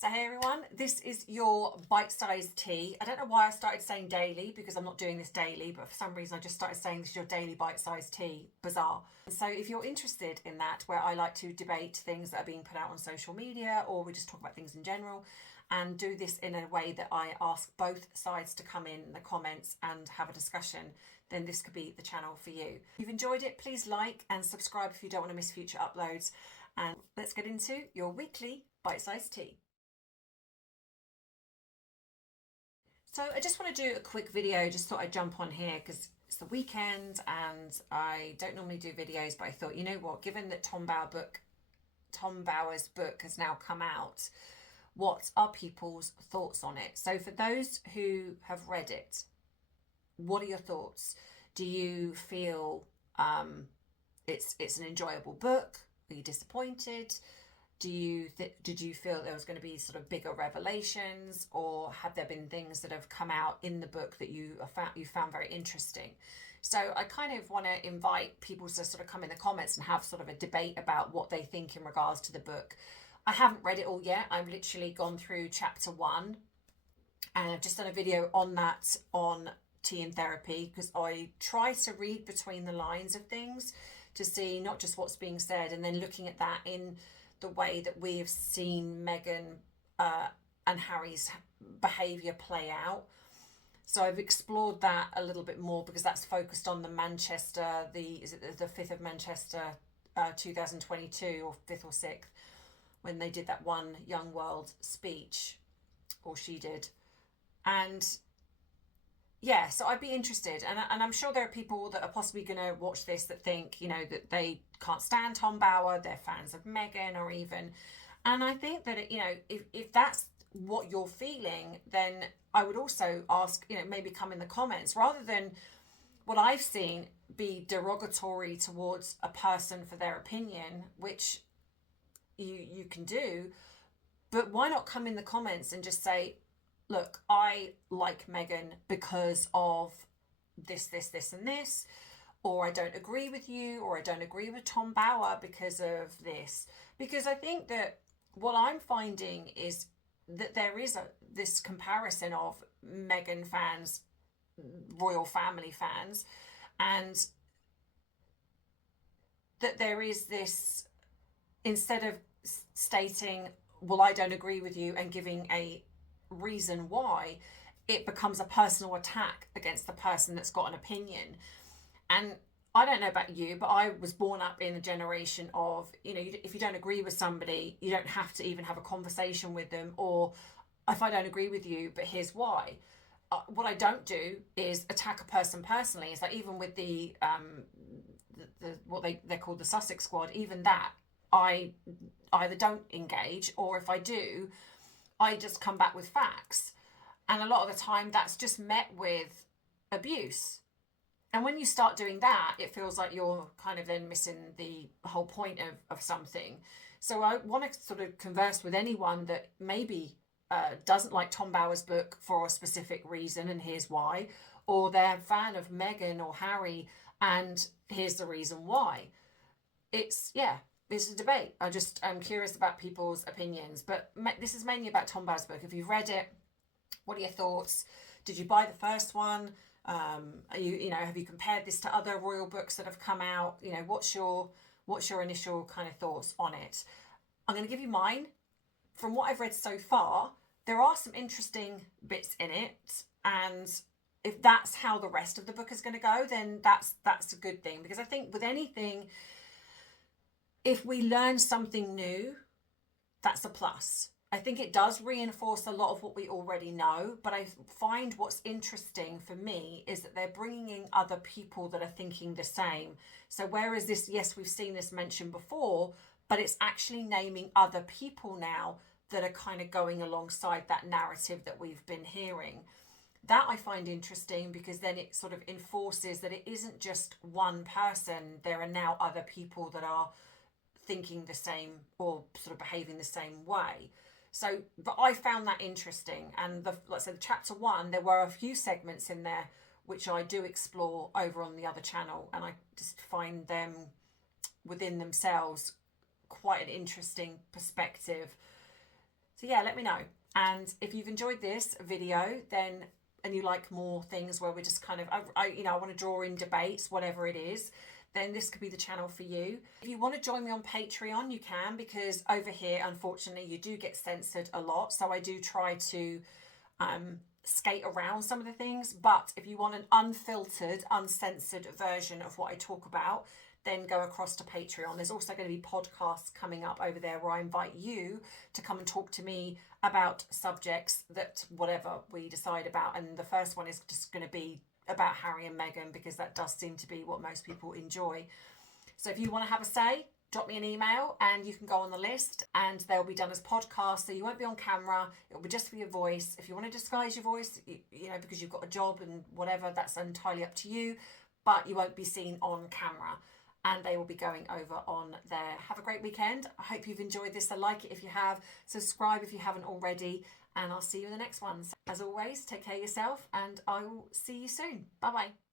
So hey everyone, this is your bite-sized tea. I don't know why I started saying daily because I'm not doing this daily, but for some reason I just started saying this is your daily bite-sized tea. Bizarre. So if you're interested in that, where I like to debate things that are being put out on social media, or we just talk about things in general, and do this in a way that I ask both sides to come in the comments and have a discussion, then this could be the channel for you. If you've enjoyed it, please like and subscribe if you don't want to miss future uploads. And let's get into your weekly bite-sized tea. So I just want to do a quick video, just thought I'd jump on here because it's the weekend and I don't normally do videos, but I thought, you know what, given that Tom Bower's book has now come out, what are people's thoughts on it? So for those who have read it, what are your thoughts? Do you feel it's an enjoyable book? Are you disappointed? Did you feel there was going to be sort of bigger revelations, or have there been things that have come out in the book that you found very interesting? So I kind of want to invite people to sort of come in the comments and have sort of a debate about what they think in regards to the book. I haven't read it all yet. I've literally gone through chapter 1 and I've just done a video on that on Tea and Therapy, because I try to read between the lines of things to see not just what's being said, and then looking at that in the way that we have seen Meghan and Harry's behaviour play out. So I've explored that a little bit more because that's focused on the Manchester, is it the 5th of Manchester 2022 or 5th or 6th, when they did that One Young World speech, or she did. And yeah, so I'd be interested, and I'm sure there are people that are possibly going to watch this that think, you know, that they can't stand Tom Bower, they're fans of Meghan, or even, and I think that, you know, if that's what you're feeling, then I would also ask, you know, maybe come in the comments, rather than what I've seen be derogatory towards a person for their opinion, which you can do, but why not come in the comments and just say, look, I like Meghan because of this, and this, or I don't agree with you, or I don't agree with Tom Bower because of this. Because I think that what I'm finding is that there is this comparison of Meghan fans, royal family fans, and that there is this, instead of stating, well, I don't agree with you, and giving a reason why, it becomes a personal attack against the person that's got an opinion. And I don't know about you, but I was born up in a generation of, you know, if you don't agree with somebody, you don't have to even have a conversation with them, or if I don't agree with you, but here's why. What I don't do is attack a person personally. It's like, even with the what they're called the Sussex squad, even that I either don't engage, or if I do, I just come back with facts. And a lot of the time that's just met with abuse. And when you start doing that, it feels like you're kind of then missing the whole point of something. So I want to sort of converse with anyone that maybe doesn't like Tom Bower's book for a specific reason, and here's why, or they're a fan of Meghan or Harry, and here's the reason why. It's a debate. I'm curious about people's opinions, but this is mainly about Tom Bower's book. If you've read it, what are your thoughts? Did you buy the first one? Have you compared this to other royal books that have come out? You know, what's your initial kind of thoughts on it? I'm going to give you mine. From what I've read so far, there are some interesting bits in it, and if that's how the rest of the book is going to go, then that's a good thing. Because I think with anything, if we learn something new, that's a plus. I think it does reinforce a lot of what we already know, but I find what's interesting for me is that they're bringing in other people that are thinking the same. So whereas this, yes, we've seen this mentioned before, but it's actually naming other people now that are kind of going alongside that narrative that we've been hearing. That I find interesting, because then it sort of enforces that it isn't just one person. There are now other people that are thinking the same, or sort of behaving the same way. So, but I found that interesting. And like I said, chapter 1, there were a few segments in there which I do explore over on the other channel, and I just find them within themselves quite an interesting perspective. So yeah, let me know. And if you've enjoyed this video, then and you like more things where we're just kind of, I want to draw in debates, whatever it is, then this could be the channel for you. If you want to join me on Patreon, you can, because over here, unfortunately, you do get censored a lot. So I do try to skate around some of the things. But if you want an unfiltered, uncensored version of what I talk about, then go across to Patreon. There's also going to be podcasts coming up over there where I invite you to come and talk to me about subjects that whatever we decide about. And the first one is just going to be about Harry and Meghan, because that does seem to be what most people enjoy. So if you want to have a say, drop me an email and you can go on the list, and they'll be done as podcasts, so you won't be on camera. It'll be just for your voice. If you want to disguise your voice, because you've got a job and whatever, that's entirely up to you, but you won't be seen on camera. And they will be going over on there. Have a great weekend. I hope you've enjoyed this. So like it if you have, subscribe if you haven't already, and I'll see you in the next ones. As always, take care of yourself, and I will see you soon. Bye bye.